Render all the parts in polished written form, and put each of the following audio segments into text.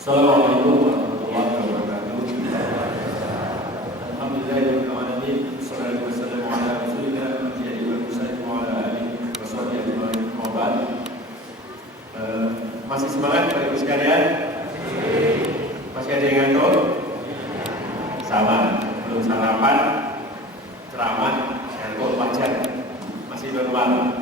Assalamualaikum warahmatullahi wabarakatuh. Alhamdulillahirabbil alamin. Wassalatu wassalamu ala rasulillah Muhammadin wa ala alihi wasallam. Masih semangat Bapak Ibu sekalian? Masih ada yang ngantuk? Sama, belum sarapan, ceramah, ngantuk wajar. Masih normal.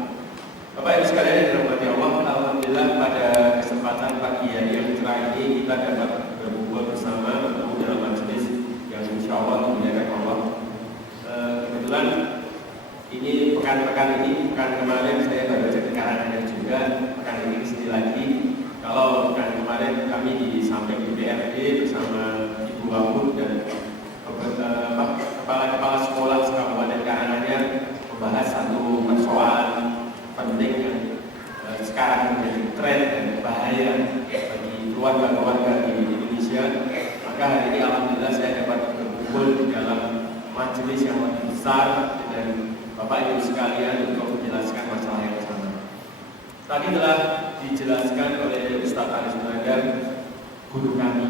Bapak Ibu sekalian yang dirahmati Allah, alhamdulillah pada kesempatan pagi hari yang cerah ini kita dapat berkumpul bersama dalam majelis yang insya Allah dimuliakan Allah. Kebetulan ini pekan kemarin saya baru jadi Karanganyar juga, pekan ini kesini lagi. Kalau pekan kemarin kami di samping DPRD bersama Ibu Wabud dan kepala-kepala sekolah Kabupaten Karanganyar membahas satu persoalan penting yang sekarang menjadi tren dan bahaya bagi keluarga-keluarga di Indonesia. Maka hari ini alhamdulillah saya dapat berkumpul di dalam majelis yang lebih besar dan Bapak Ibu sekalian untuk menjelaskan masalah yang sama. Tadi telah dijelaskan oleh Ustaz Aris Munandar, guru kami.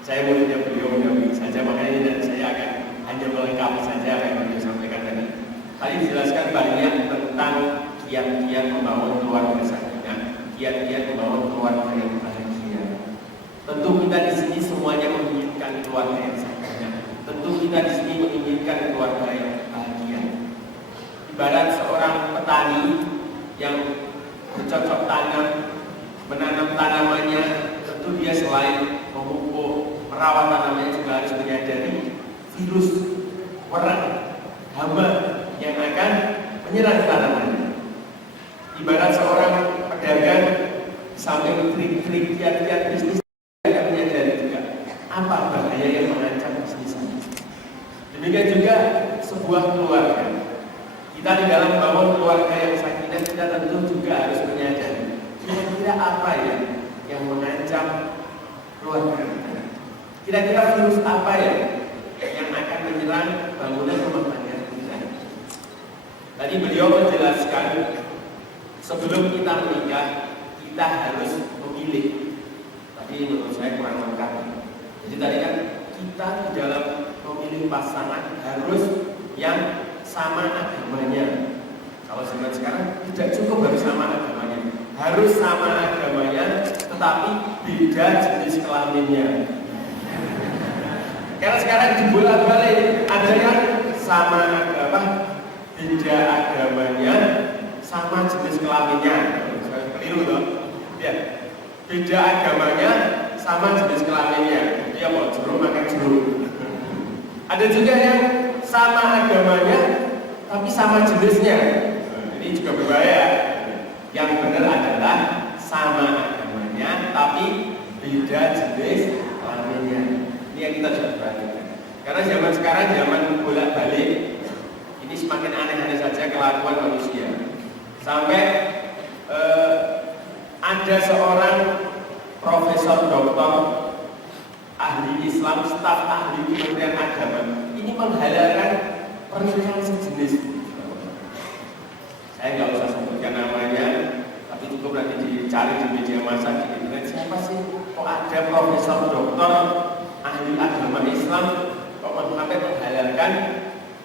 Saya muridnya beliau mendampingi saja, makanya ini saya akan hanya melengkapi saja apa yang beliau sampaikan tadi. Tadi dijelaskan banyak tentang kiat-kiat membangun keluarga sakinah, kiat-kiat membangun keluarga yang bahagia. Tentu kita di sini semuanya menginginkan keluarga yang sakinah. Tentu kita di sini menginginkan keluarga yang bahagia. Ibarat seorang petani yang bercocok tanam, menanam tanamannya, tentu dia selain memupuk, merawat tanamannya juga harus menyadari virus, warna, hama yang akan menyerang tanamannya. Ibarat seorang pedagang sambil trik-trik kiat-kiat bisnis akan menyadari juga apa bahaya yang mengancam bisnisnya. Demikian juga sebuah keluarga. Kita di dalam membangun keluarga yang sakinah, kita tentu juga harus menyadari kira-kira apa ya yang mengancam keluarga kita. Kira-kira virus apa ya yang akan menyerang bangunan rumah tangga kita. Tadi beliau menjelaskan sebelum kita menikah, kita harus memilih. Tapi menurut saya kurang lengkap. Jadi tadi kan kita di dalam memilih pasangan harus yang sama agamanya. Kalau zaman sekarang tidak cukup harus sama agamanya, harus sama agamanya, tetapi beda jenis kelaminnya. Karena sekarang dibolak-balik, ada yang sama agama, beda agamanya, sama jenis kelaminnya. Keliru toh? Ya. Beda agamanya, sama jenis kelaminnya. Dia mau jeruk makan jeruk. Ada juga yang sama agamanya, tapi sama jenisnya. Ini juga berbahaya. Yang benar adalah sama agamanya, tapi beda jenis kelaminnya. Ini yang kita harus perhatikan. Karena zaman sekarang zaman bolak-balik, ini semakin aneh-aneh saja kelakuan manusia. Sampai ada seorang profesor doktor ahli Islam, staf ahli Kementerian Agama ini menghalalkan pernikahan sejenis. Saya nggak usah sebutkan namanya, tapi cukup nanti dicari di media massa di internet. Siapa sih kok ada profesor doktor ahli agama Islam kok sampai menghalalkan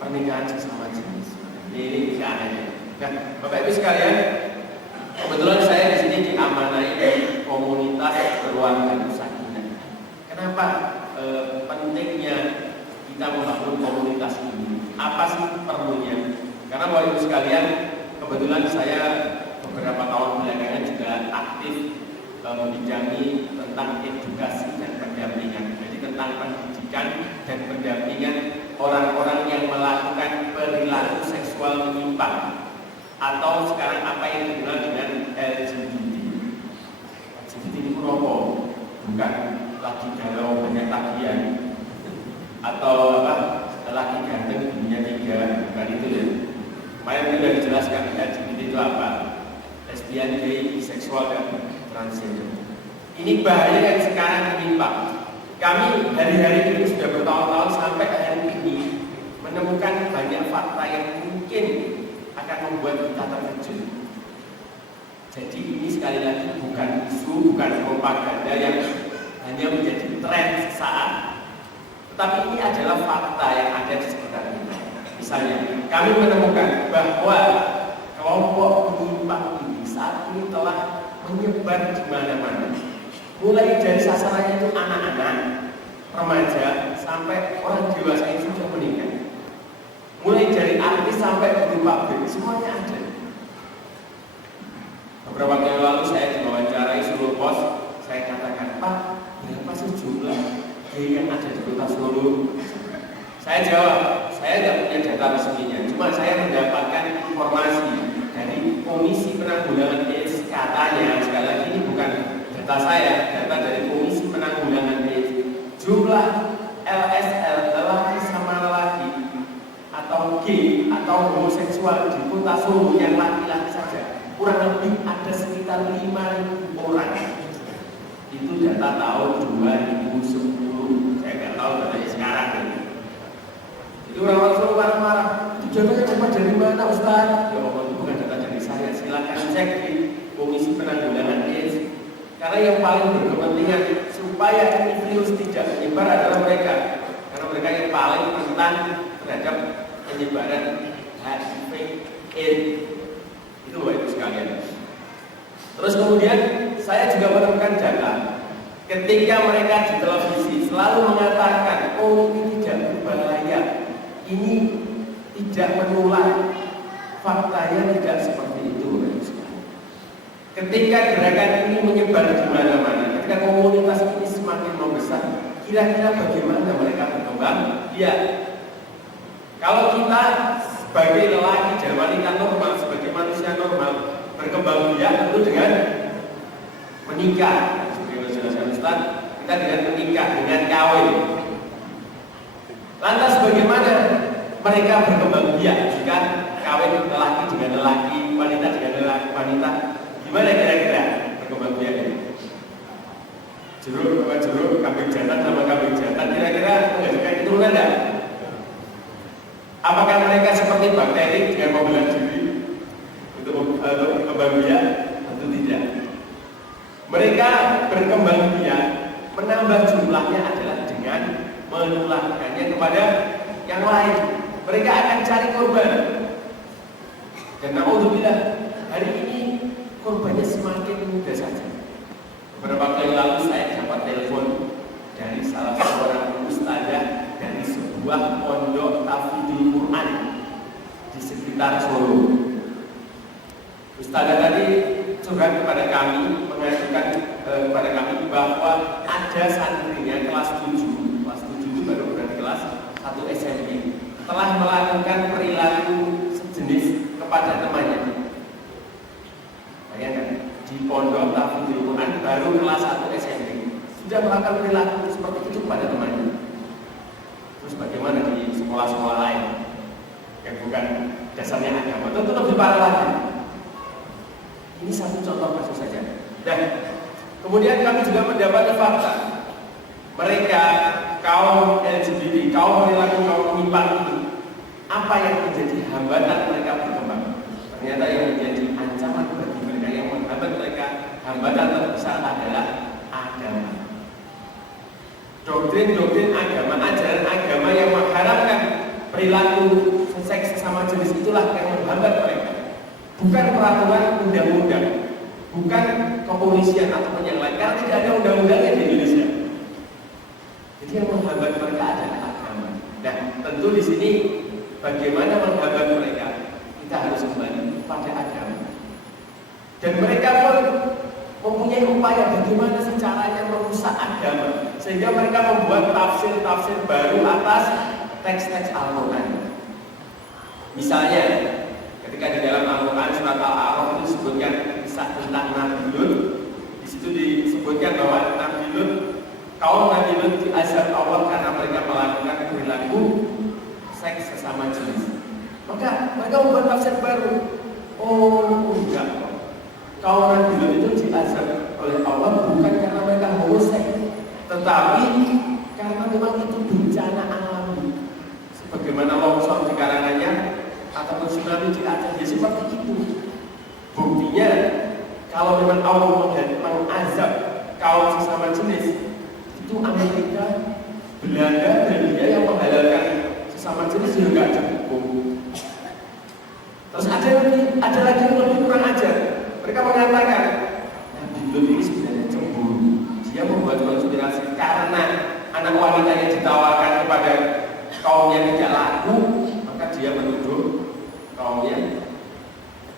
pernikahan sesama jenis? Ini aneh. Nah, Bapak Ibu sekalian, kebetulan saya di sini diamanai dari komunitas keluarga sakinah. Kenapa pentingnya kita membangun komunitas ini? Apa sih perlunya? Karena Bapak Ibu sekalian, kebetulan saya beberapa tahun belakangan juga aktif membidangi tentang edukasi dan pendampingan. Jadi tentang pendidikan dan pendampingan orang-orang yang melakukan perilaku seksual menyimpang, atau sekarang apa yang dikenal dengan LGBT. LGBT ini rokok, bukan lagi galau banyak tagihan, atau apa lagi ganteng dunia tiga, bukan itu ya. Kemarin sudah dijelaskan LGBT itu apa, lesbian, gay, biseksual dan transgender. Ini bahaya yang sekarang menyimpang. Kami hari-hari ini sudah bertahun-tahun sampai hari ini menemukan banyak fakta yang mungkin akan membuat kita terkejut. Jadi ini sekali lagi bukan isu, bukan propaganda yang hanya menjadi tren sesaat, tetapi ini adalah fakta yang ada di sekitar kita. Misalnya, kami menemukan bahwa kelompok penyimpang ini saat ini telah menyebar di mana-mana. Mulai dari sasarannya itu anak-anak, remaja, sampai orang dewasa yang sudah menikah. Mulai dari artis sampai guru pabrik, semuanya ada. Beberapa waktu yang lalu saya diwawancarai Solo Pos, saya katakan, Pak, berapa sih jumlah gay yang ada di kota Solo? Saya jawab, saya tidak punya data resminya, cuma saya mendapatkan informasi dari Komisi Penanggulangan AIDS, katanya, sekali lagi ini bukan data saya, data dari Komisi Penanggulangan AIDS, jumlah LSL, lelaki sama lelaki, atau gay, atau homoseksual di kota Solo yang laki-laki saja, kurang lebih ada sekitar 5.000 orang. Itu data tahun 2010, saya nggak tahu datanya sekarang. Itu orang-orang Solo marah-marah, itu datanya dapat dari mana Ustaz? Ya Allah, itu bukan data dari saya, silakan cek di Komisi Penanggulangan AIDS. Karena yang paling berkepentingan supaya ini virus tidak menyebar adalah mereka, karena mereka yang paling rentan terhadap penyebaran HIV AIDS. Itu Bapak Ibu sekalian. Terus kemudian saya juga menemukan data ketika mereka di televisi selalu mengatakan, oh ini tidak berbahaya, ini tidak menular. Faktanya tidak seperti itu, Bapak Ibu sekalian. Ketika gerakan ini menyebar di mana-mana, ketika komunitas ini semakin membesar, kira-kira bagaimana mereka berkembang? Ya, kalau kita sebagai lelaki dan wanita normal, sebagai manusia normal, berkembang biak tentu dengan menikah. Sebagai jelaskan Ustaz, kita dengan menikah, dengan kawin. Lantas bagaimana mereka berkembang biak jika kawin lelaki dengan lelaki, wanita dengan wanita? Gimana kira-kira berkembang biak ini? Jeruk, kambing jantan sama kambing jantan, kira-kira menghasilkan keturunan enggak? Apakah mereka seperti bakteri dengan membelah diri untuk berkembang biak? Tentu tidak. Mereka berkembang biak, menambah jumlahnya adalah dengan menularkannya kepada yang lain. Mereka akan cari korban. Dan naudzubillah, hari ini korbannya semakin mudah saja. Beberapa waktu yang lalu saya dapat telepon dari salah seorang ustadzah dari sebuah pondok tahfidzul Quran di sekitar Solo. Ustadzah tadi curhat kepada kami, mengajukan kepada kami bahwa ada santrinya kelas 7 itu baru berada kelas 1 SMP, telah melakukan perilaku sejenis kepada temannya. Bayangkan, di pondok tahfidzul Quran baru kelas 1 SMP sudah melakukan perilaku seperti itu kepada temannya. Terus bagaimana di sekolah-sekolah lain yang bukan dasarnya agama? Tentu lebih parah lagi. Ini satu contoh kasus saja. Dan kemudian kami juga mendapati fakta, mereka kaum LGBT, kaum perilaku kaum penyimpang ini, apa yang menjadi hambatan mereka berkembang? Ternyata yang menjadi ancaman bagi mereka, yang menghambat mereka, hambatan terbesar adalah agama. Doktrin-doktrin agama, ajaran agama yang mengharapkan perilaku seks sesama jenis itulah yang menghambat mereka. Bukan peraturan undang-undang, bukan kepolisian ataupun yang lain, karena tidak ada undang-undangnya di Indonesia. Jadi yang menghambat mereka adalah agama. Nah, tentu di sini bagaimana menghambat mereka? Kita harus kembali pada agama. Dan mereka pun mempunyai upaya bagaimana sih caranya merusak agama, sehingga mereka membuat tafsir-tafsir baru atas teks-teks Al-Quran. Misalnya, ketika di dalam Al-Quran surat Al-A'raf itu disebutkan kisah tentang Nabi Lut, di situ disebutkan bahwa Nabi Lut, kaum Nabi Lut diazab Allah karena mereka melakukan perilaku seks sesama jenis. Maka mereka membuat tafsir baru. Oh, enggak. Kaum Nabi Lut itu diazab oleh Allah bukan karena mereka homoseks, tetapi karena memang itu bencana alami, sebagaimana longsor di Karanganyar ataupun tsunami di Aceh, ya seperti itu. Buktinya, kalau memang Allah mengazab kaum sesama jenis, Itu Amerika, Belanda, Belgia yang menghalalkan sesama jenis juga nggak cukup. Terus ada lagi yang lebih kurang ajar. Mereka mengatakan Nabi Lut ini sebenarnya cemburu. Dia membuat konspirasi karena anak wanitanya ditawarkan kepada kaum yang tidak laku, maka dia menuduh kaumnya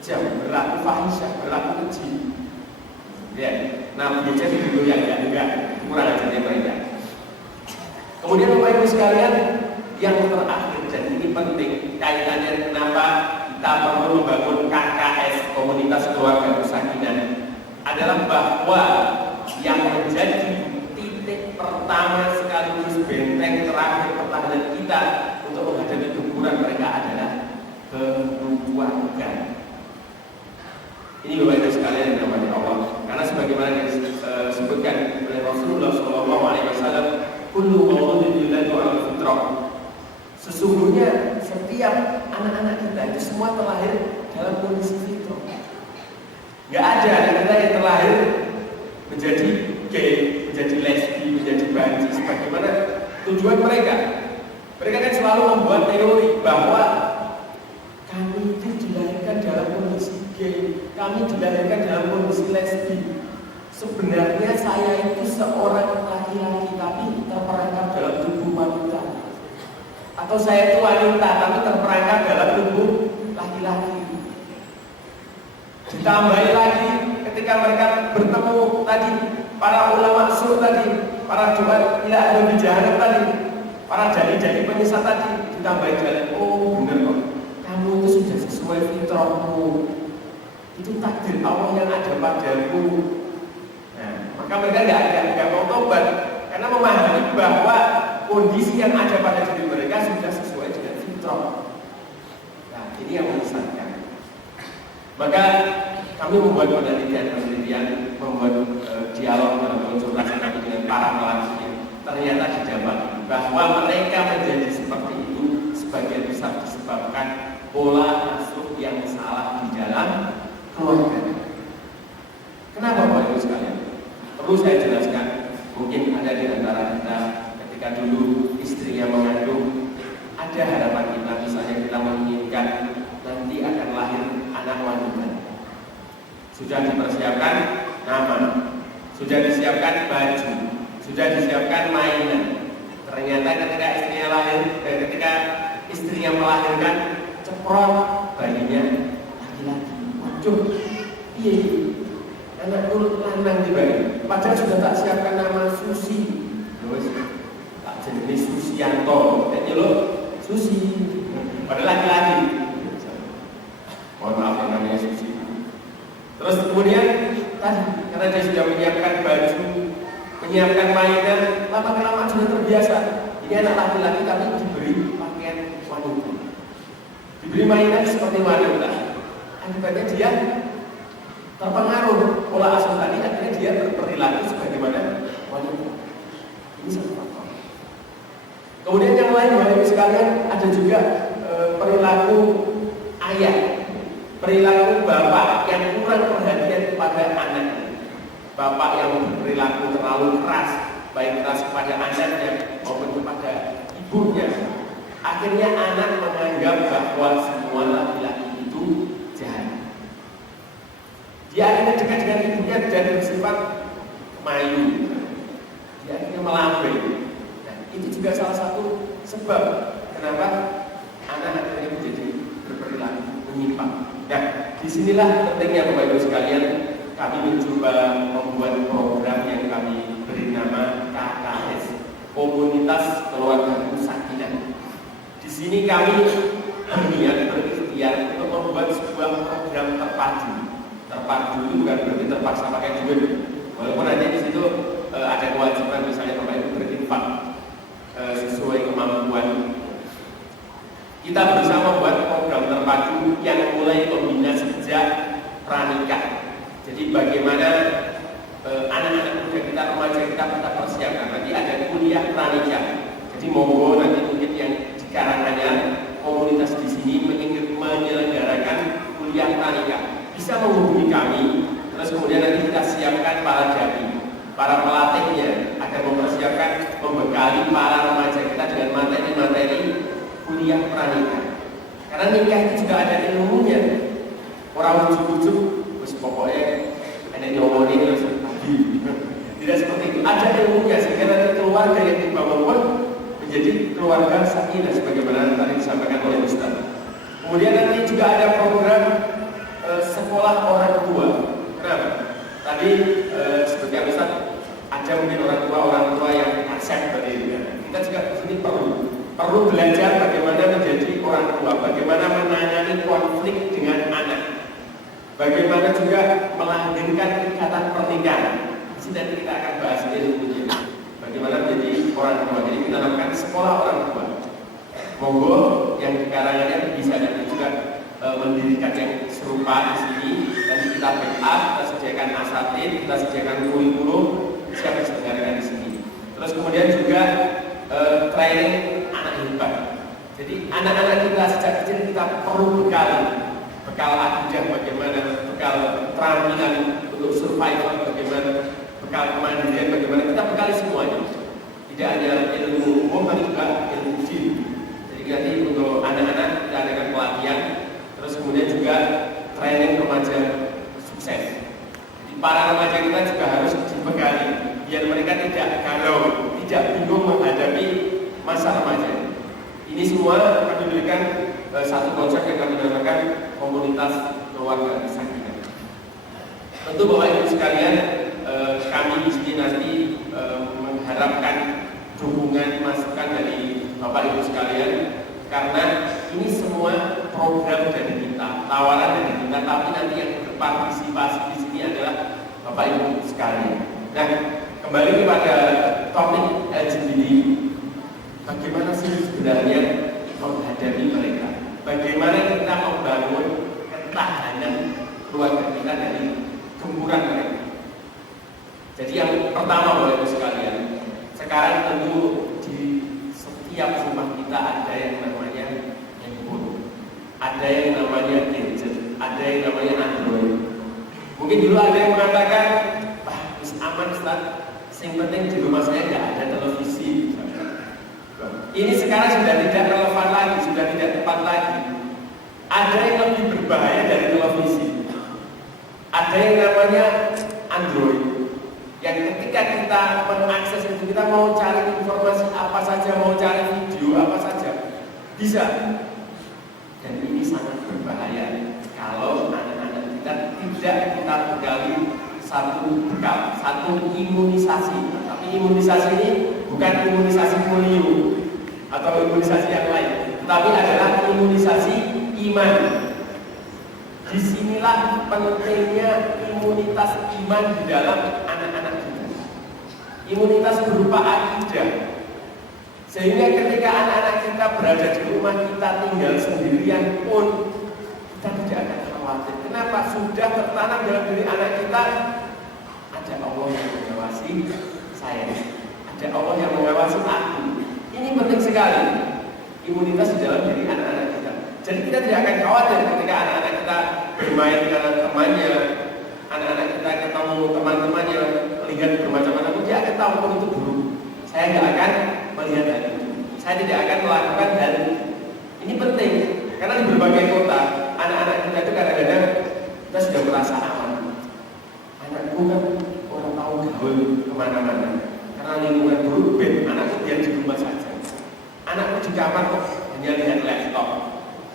kejam, berlaku fahisyah, berlaku keji. Ya, Nabi aja dituduh yang enggak, kurang ajarnya mereka. Kemudian Bapak Ibu sekalian, yang terakhir dan ini penting kaitannya kenapa kita perlu membangun KKS, komunitas keluarga Sakinah, adalah bahwa yang menjadi titik pertama sekaligus benteng terakhir pertahanan kita untuk menghadapi gempuran mereka adalah keluarga. Ini Bapak Ibu sekalian yang dirahmati Allah, karena sebagaimana disebutkan oleh Rasulullah SAW, kullu mauludin yuladu 'alal fitrah. Sesungguhnya setiap anak-anak kita itu semua terlahir dalam kondisi fitrah. Gak ada anak kita yang terlahir menjadi gay, menjadi lesbi, menjadi banci, sebagaimana tujuan mereka. Mereka kan selalu membuat teori bahwa kami itu dilahirkan dalam kondisi gay, kami dilahirkan dalam kondisi lesbi. Sebenarnya saya itu seorang laki-laki tapi terperangkap dalam tubuh wanita. Atau saya itu wanita tapi terperangkap dalam tubuh laki-laki. Ditambahi lagi ketika mereka bertemu tadi para ulama sur tadi, para doa ila ahli jahanam tadi, para dai-dai penyesat tadi, ditambahi jalan, oh benar kok, kamu itu sudah sesuai fitrahmu, itu takdir Allah yang ada padamu. Nah, maka mereka nggak mau tobat karena memahami bahwa kondisi yang ada pada diri mereka sudah sesuai dengan fitrah. Nah, ini yang menyesatkan. Maka kami membuat penelitian, membuat dialog dalam konsultasi kami dengan para pelaku. Ternyata didapat bahwa mereka menjadi seperti itu sebagian besar disebabkan pola asuh yang salah di dalam keluarga. Kenapa Bapak Ibu sekalian? Perlu saya jelaskan. Mungkin ada di antara kita ketika dulu istrinya mengandung, ada harapan kita, misalnya kita menginginkan nanti akan lahir anak wanita. Sudah dipersiapkan nama, sudah disiapkan baju, sudah disiapkan mainan. Ternyata ketika istrinya lahir, ketika istrinya melahirkan, ceprot bayinya laki-laki. Waduh, iya, anak nurut lanang di bayi. Padahal sudah tak siapkan nama Susi. Tak jenis Susianto, Susi. Padahal laki-laki. Mohon maaf yang namanya Susi. Terus kemudian tadi karena dia sudah menyiapkan baju, menyiapkan mainan, lama-lama sudah terbiasa. Ini anak laki-laki tapi diberi pakaian wanita, diberi mainan seperti wanita. Akibatnya dia terpengaruh pola asuh tadi, akhirnya dia berperilaku sebagaimana wanita. Ini satu faktor. Kemudian yang lain Bapak Ibu sekalian, ada juga perilaku ayah, perilaku bapak yang kurang perhatian kepada anaknya. Bapak yang berperilaku terlalu keras, baik keras kepada anaknya maupun kepada ibunya. Akhirnya anak menganggap bahwa semua laki-laki itu jahat. Dia akhirnya dekat dengan ibunya dan bersifat mayu. Dia akhirnya melambai. Nah, itu juga salah satu sebab kenapa anak akhirnya menjadi berperilaku menyimpang. Nah, disinilah pentingnya Bapak Ibu sekalian, kami mencoba membuat program yang kami beri nama KKS, Komunitas Keluarga Sakinah. Di sini kami berniat berikhtiar untuk membuat sebuah program terpadu. Terpadu itu bukan berarti terpaksa pakai duit. Walaupun nanti di situ ada kewajiban misalnya Bapak Ibu berinfak sesuai kemampuan. Kita berusaha membuat program terpadu yang mulai membina sejak pranikah. Jadi bagaimana anak-anak muda kita, remaja kita persiapkan. Nanti ada kuliah pranikah. Jadi monggo nanti mungkin yang di Karanganyar komunitas di sini menyelenggarakan kuliah pranikah. Bisa menghubungi kami. Terus kemudian nanti kita siapkan para dai. para pelatihnya akan mempersiapkan, membekali para remaja kita dengan materi-materi kuliah pernikahan. Karena nikah itu juga ada ilmunya. Orang ujuk-ujuk, terus pokoknya ada diomongin terus lagi. Tidak seperti itu. Ada ilmunya sehingga nanti keluarga yang dibangun pun menjadi keluarga sakinah sebagaimana tadi disampaikan oleh Ustaz. Kemudian nanti juga ada program sekolah orang tua. Kenapa? Tadi seperti Ustaz, ada mungkin orang tua yang aksen seperti itu. Kita juga di sini perlu belajar bagaimana menjadi orang tua, bagaimana menangani konflik dengan anak, bagaimana juga melanggengkan ikatan pernikahan. Di sini nanti kita akan bahas ilmunya, bagaimana menjadi orang tua. Jadi kita lakukan sekolah orang tua. Monggo yang di karangannya bisa nanti juga mendirikan yang serupa di sini. Nanti kita backup, kita sediakan asatid, kita sediakan kurikulum, siapa diselenggarakan di sini. Terus kemudian juga training anak hebat. Jadi anak-anak kita sejak kecil kita perlu bekal akidah bagaimana, bekal keterampilan untuk survival bagaimana, bekal kemandirian bagaimana, kita bekali semuanya. Tidak hanya ilmu umum tapi juga ilmu jin. Jadi nanti untuk anak-anak kita adakan pelatihan, terus kemudian juga training remaja sukses. Jadi para remaja kita juga harus dibekali biar mereka tidak galau, tidak bingung menghadapi masa remaja. Ini semua kami berikan satu konsep yang kami namakan komunitas keluarga sakinah. Tentu Bapak Ibu sekalian, kami di sini nanti mengharapkan dukungan masukan dari Bapak Ibu sekalian, karena ini semua program dari kita, tawaran dari kita, tapi nanti yang berpartisipasi di sini adalah Bapak Ibu sekalian. Nah, kembali kepada topik LGBT, bagaimana sih sebenarnya menghadapi mereka? Bagaimana kita membangun ketahanan keluarga kita dari gempuran mereka? Jadi yang pertama Bapak Ibu sekalian, sekarang tentu di setiap rumah kita ada yang namanya handphone, ada yang namanya gadget, ada yang namanya Android. Mungkin dulu ada yang mengatakan, aman Ustaz, yang penting di rumah saya tidak ada televisi. Ini sekarang sudah tidak relevan lagi, sudah tidak tepat lagi. Ada yang lebih berbahaya dari televisi. Ada yang namanya Android, yang ketika kita mengakses itu, kita mau cari informasi apa saja, mau cari video apa saja, bisa. Dan ini sangat berbahaya kalau anak-anak kita tidak kita bekali satu bekal, satu imunisasi. Tapi imunisasi ini bukan imunisasi polio atau imunisasi yang lain, tapi adalah imunisasi iman. Disinilah pentingnya imunitas iman di dalam anak-anak kita. Imunitas berupa akidah. Sehingga ketika anak-anak kita berada di rumah, kita tinggal sendirian pun kita tidak akan khawatir. Kenapa? Sudah tertanam dalam diri anak kita, ada Allah yang mengawasi saya, ada Allah yang mengawasi aku. Ini penting sekali, imunitas di dalam diri anak-anak kita. Jadi kita tidak akan khawatir ketika anak-anak kita bermain dengan temannya, anak-anak kita ketemu teman-temannya, lihat bermacam-macam, dia akan tahu pun itu buruk. Saya tidak akan melihat hal itu, saya tidak akan melakukan hal itu. Ini penting, karena di berbagai kota, anak-anak kita itu kadang-kadang kita sudah merasa aman. Anakku kan orang tahu gaul kemana-mana, karena lingkungan buruk, anakku biar di rumah saja. Anakku di kamar kok hanya lihat laptop,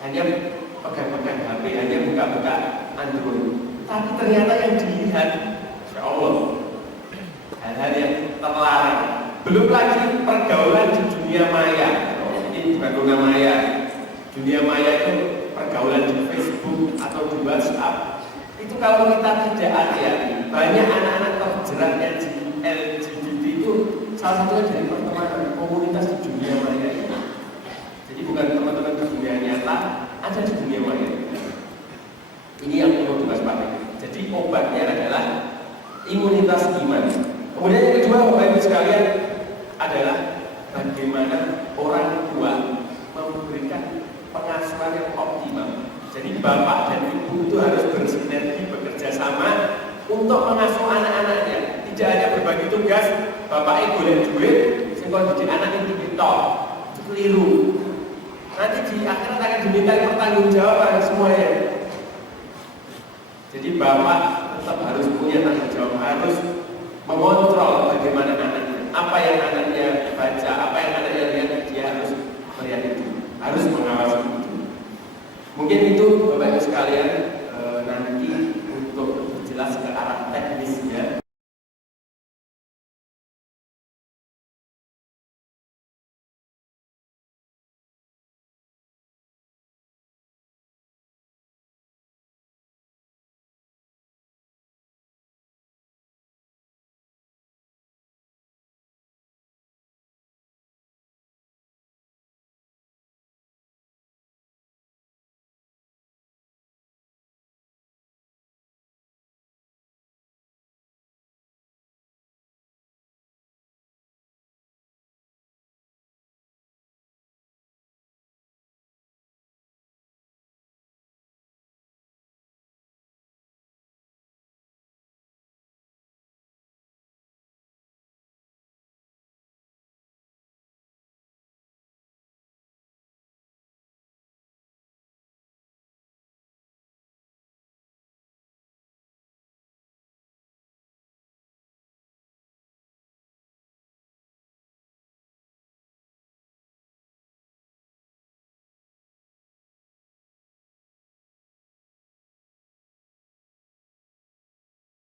hanya pegang-pegang HP, hanya buka-buka Android. Tapi ternyata yang dilihat, ya Allah, hal-hal yang terlarang. Belum lagi pergaulan di dunia maya. Ini bukan dunia maya. Dunia maya itu pergaulan di Facebook atau di WhatsApp. Itu kalau kita tidak hati-hati, banyak anak-anak terjerat LGBT itu salah satunya dari pertemanan komunitas di dunia maya ini. Jadi bukan teman-teman di dunia nyata, ada di dunia maya. Ini yang perlu diwaspadai. Jadi obatnya adalah imunitas iman. Kemudian yang kedua, Bapak Ibu sekalian, adalah bagaimana orang tua memberikan pengasuhan yang optimal. Jadi bapak dan ibu itu harus bersinergi, bekerja sama untuk mengasuh anak-anaknya. Tidak hanya berbagi tugas tugas bapaknya golek duit, sing kon didik anak itu tok. Keliru. Nanti di akhirat akan diminta pertanggungjawaban semuanya. Jadi bapak tetap harus punya tanggung jawab, harus mengontrol bagaimana anaknya, apa yang anaknya baca, apa yang anaknya lihat, dia harus melihat itu, harus mengawasi itu. Mungkin itu Bapak Ibu sekalian